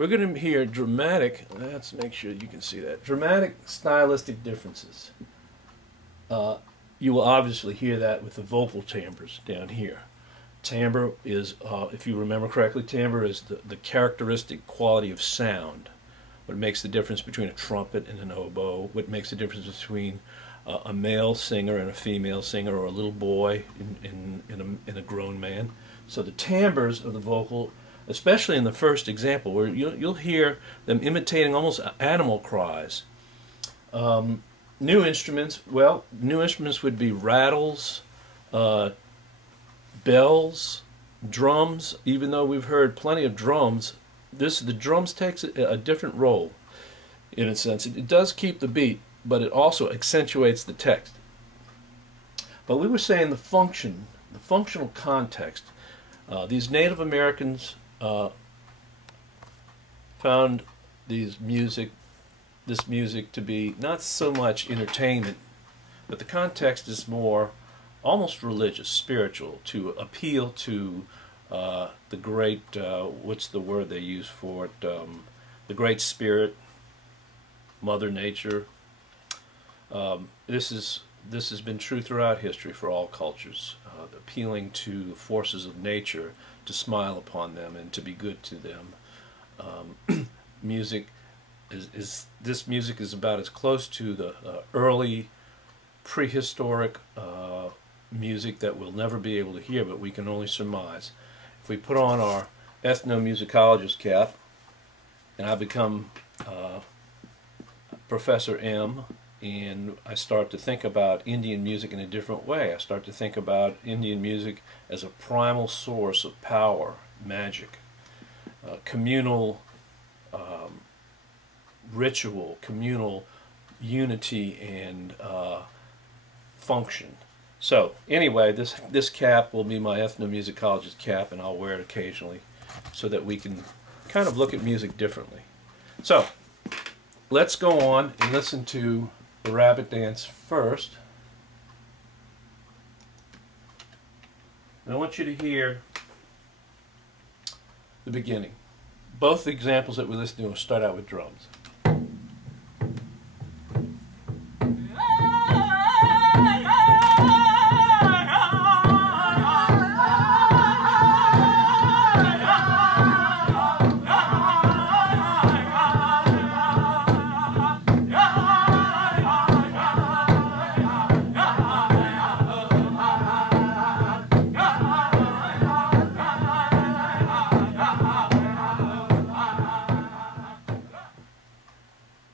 we're going to hear dramatic, let's make sure you can see that, dramatic stylistic differences. You will obviously hear that with the vocal timbres down here. Timbre is, if you remember correctly, timbre is the characteristic quality of sound. What makes the difference between a trumpet and an oboe, what makes the difference between a male singer and a female singer, or a little boy in a grown man. So the timbres of the vocal, especially in the first example, where you'll hear them imitating almost animal cries. New instruments, well, new instruments would be rattles, bells, drums. Even though we've heard plenty of drums, the drums takes a different role in a sense. It does keep the beat, but it also accentuates the text. But we were saying the functional context. These Native Americans found this music to be not so much entertainment, but the context is more almost religious, spiritual, to appeal to the great, what's the word they use for it, the great spirit, Mother Nature. This has been true throughout history for all cultures, appealing to forces of nature to smile upon them and to be good to them. This music is about as close to the early prehistoric music that we'll never be able to hear, but we can only surmise. If we put on our ethnomusicologist cap, and I become Professor M, and I start to think about Indian music in a different way. I start to think about Indian music as a primal source of power, magic, communal ritual, communal unity and function. So anyway, this cap will be my ethnomusicologist cap, and I'll wear it occasionally so that we can kind of look at music differently. So let's go on and listen to the rabbit dance first. And I want you to hear the beginning. Both the examples that we listen to will start out with drums.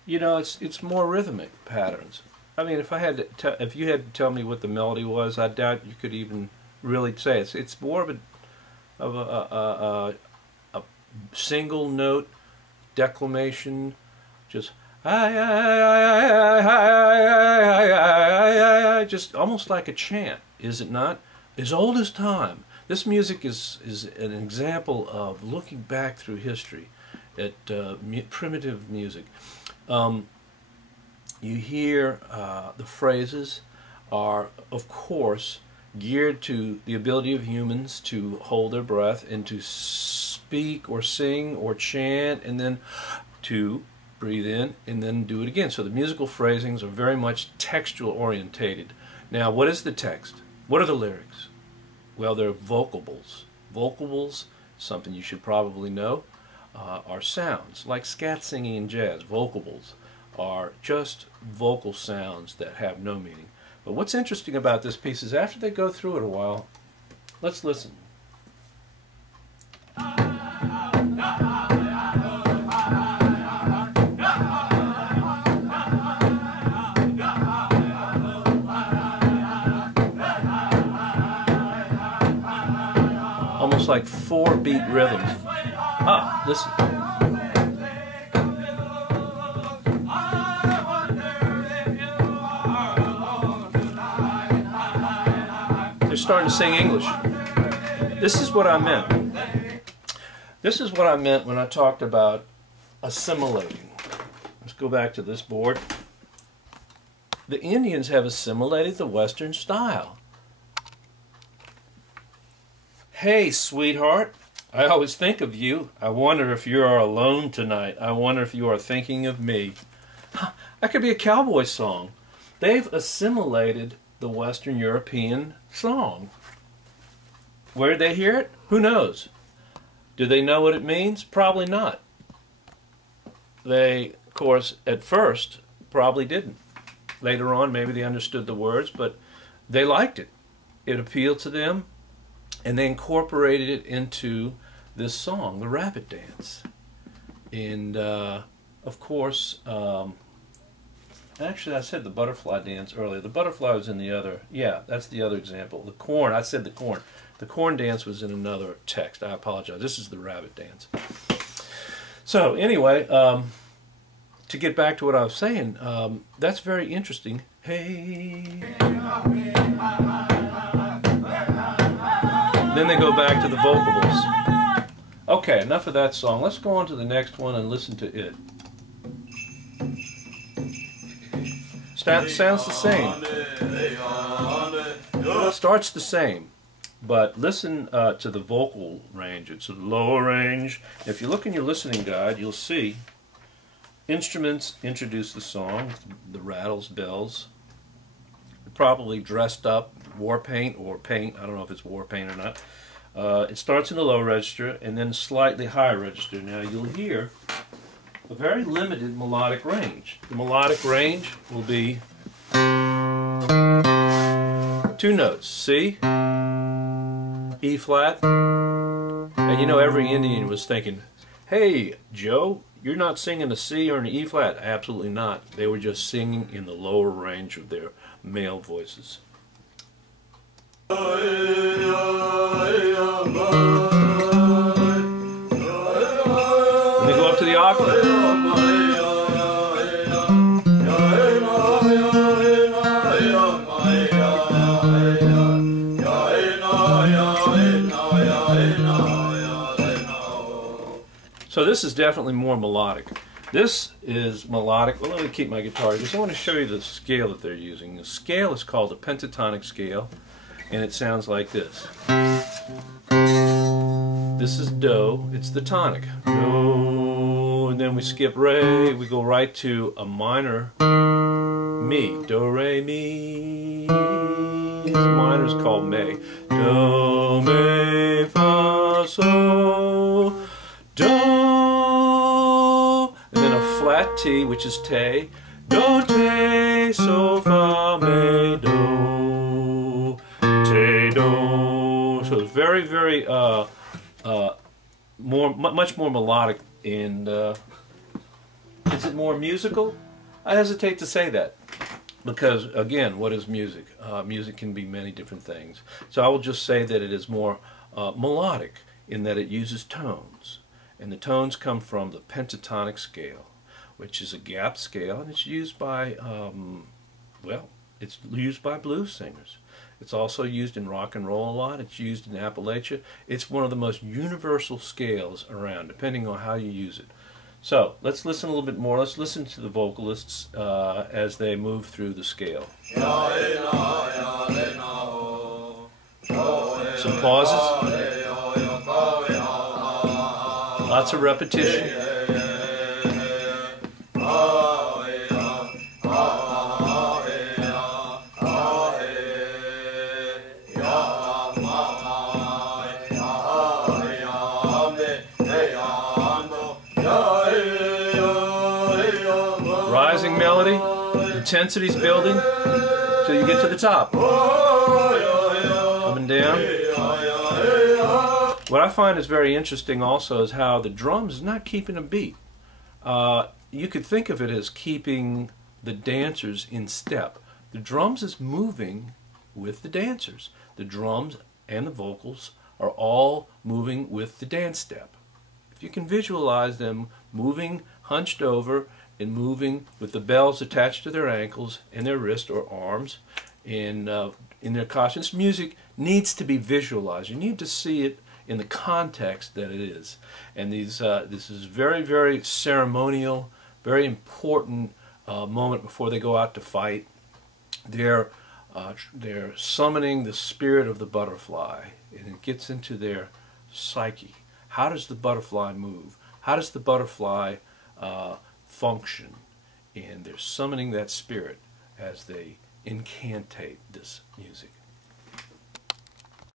You know, it's more rhythmic patterns. I mean, if you had to tell me what the melody was, I doubt you could even really say it. It's more of a single note declamation, just just almost like a chant, is it not? As old as time. This music is an example of looking back through history at primitive music. You hear the phrases are, of course, geared to the ability of humans to hold their breath and to speak or sing or chant, and then to breathe in and then do it again. So the musical phrasings are very much textual orientated. Now, what is the text? What are the lyrics? Well, they're vocables. Vocables, something you should probably know, are sounds, like scat singing in jazz. Vocables are just vocal sounds that have no meaning. But what's interesting about this piece is after they go through it a while, let's listen. Almost like 4-beat rhythms. Ah, listen. They're starting to sing English. This is what I meant. This is what I meant when I talked about assimilating. Let's go back to this board. The Indians have assimilated the Western style. Hey, sweetheart, I always think of you. I wonder if you are alone tonight. I wonder if you are thinking of me. That could be a cowboy song. They've assimilated the Western European song. Where did they hear it? Who knows? Do they know what it means? Probably not. They, of course, at first probably didn't. Later on, maybe they understood the words, but they liked it. It appealed to them, and they incorporated it into this song, the rabbit dance. And, of course, actually I said the butterfly dance earlier. The butterfly was in the other, yeah, that's the other example. The corn, I said the corn. The corn dance was in another text. I apologize. This is the rabbit dance. So, anyway, to get back to what I was saying, that's very interesting. Hey. Then they go back to the vocables. Okay, enough of that song. Let's go on to the next one and listen to it. Sounds the same. Starts the same. But listen to the vocal range. It's a lower range. If you look in your listening guide, you'll see instruments introduce the song, the rattles, bells. Probably dressed up, war paint or paint. I don't know if it's war paint or not. It starts in the low register and then slightly higher register. Now you'll hear a very limited melodic range. The melodic range will be 2 notes, C, E flat, and you know every Indian was thinking, hey Joe, you're not singing a C or an E flat. Absolutely not. They were just singing in the lower range of their male voices. And they go up to the octave. So this is definitely more melodic. This is melodic. Well, let me keep my guitar. Just I want to show you the scale that they're using. The scale is called the pentatonic scale, and it sounds like this. This is Do. It's the tonic. Do, and then we skip Re. We go right to a minor Mi. Do, Re, Mi. This minor is called Me. Do, Me, Fa, So, Do. And then a flat T, which is Te. Do, Te, So, Fa, Me, Do. Te, Do. So it's very, very, much more melodic. And is it more musical? I hesitate to say that. Because, again, what is music? Music can be many different things. So I will just say that it is more melodic in that it uses tones. And the tones come from the pentatonic scale, which is a gap scale, and it's used by, well, it's used by blues singers. It's also used in rock and roll a lot. It's used in Appalachia. It's one of the most universal scales around, depending on how you use it. So, let's listen a little bit more. Let's listen to the vocalists as they move through the scale. Some pauses. Lots of repetition. Rising melody, intensity's building till you get to the top. Coming down. What I find is very interesting also is how the drums is not keeping a beat. You could think of it as keeping the dancers in step. The drums is moving with the dancers. The drums and the vocals are all moving with the dance step. If you can visualize them moving hunched over and moving with the bells attached to their ankles and their wrists or arms and in their costumes, music needs to be visualized. You need to see it in the context that it is. And this is very, very ceremonial, very important moment before they go out to fight. They're summoning the spirit of the butterfly, and it gets into their psyche. How does the butterfly move? How does the butterfly function? And they're summoning that spirit as they incantate this music.